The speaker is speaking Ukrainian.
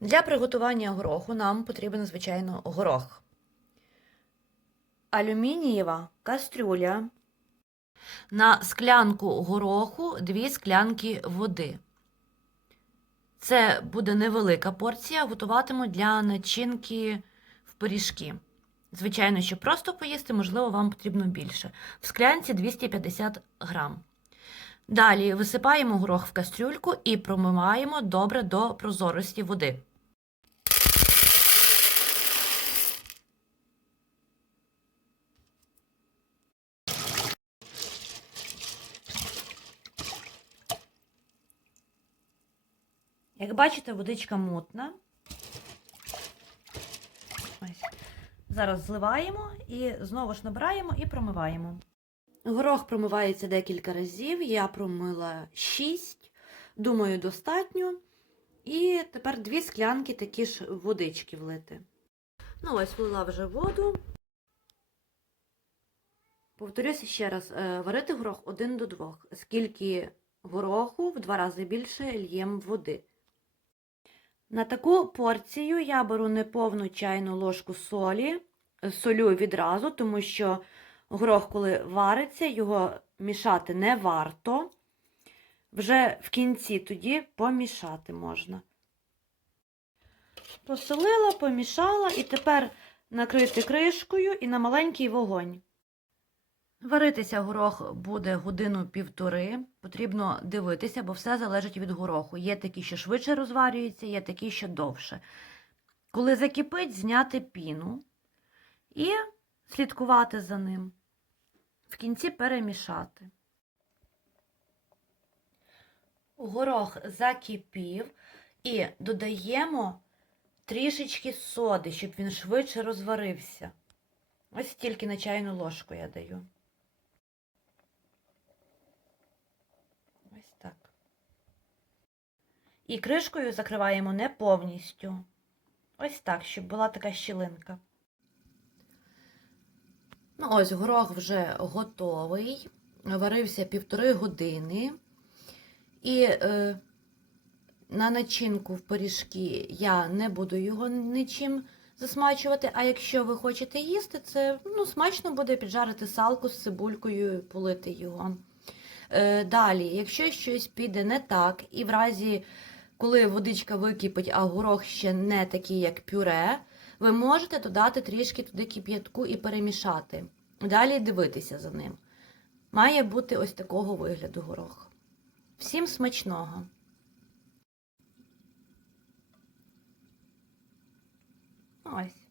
Для приготування гороху нам потрібен, звичайно, горох. Алюмінієва кастрюля. На склянку гороху 2 склянки води. Це буде невелика порція, готуватиму для начинки в пиріжки. Звичайно, щоб просто поїсти, можливо, вам потрібно більше. В склянці 250 грам. Далі висипаємо горох в кастрюльку і промиваємо добре до прозорості води. Як бачите, водичка мутна. Ось. Зараз зливаємо і знову ж набираємо і промиваємо. Горох промивається декілька разів. Я промила 6, думаю, достатньо. І тепер дві склянки такі ж водички влити. Ну, ось влила вже воду. Повторюся ще раз, е, варити горох один до двох. Скільки гороху в два рази більше л'єм води. На таку порцію я беру неповну чайну ложку солі, солю відразу, тому що горох, коли вариться, його мішати не варто. Вже в кінці тоді помішати можна. Посолила, помішала і тепер накрити кришкою і на маленький вогонь. Варитися горох буде годину-півтори. Потрібно дивитися, бо все залежить від гороху. Є такі, що швидше розварюються, є такі, що довше. Коли закипить, зняти піну і слідкувати за ним. В кінці перемішати. Горох закипів і додаємо трішечки соди, щоб він швидше розварився. Ось тільки на чайну ложку я даю. Ось так. І кришкою закриваємо не повністю. Ось так, щоб була така щілинка. Ну, ось горох вже готовий. Варився півтори години. І е, на начинку в пиріжки я не буду його нічим засмачувати. А якщо ви хочете їсти, це ну, смачно буде піджарити салку з цибулькою, полити його. Е, Далі, якщо щось піде не так, і в разі, коли водичка википить, а горох ще не такий, як пюре, ви можете додати трішки туди кип'ятку і перемішати. Далі дивитися за ним. Має бути ось такого вигляду горох. Всім смачного! Ось.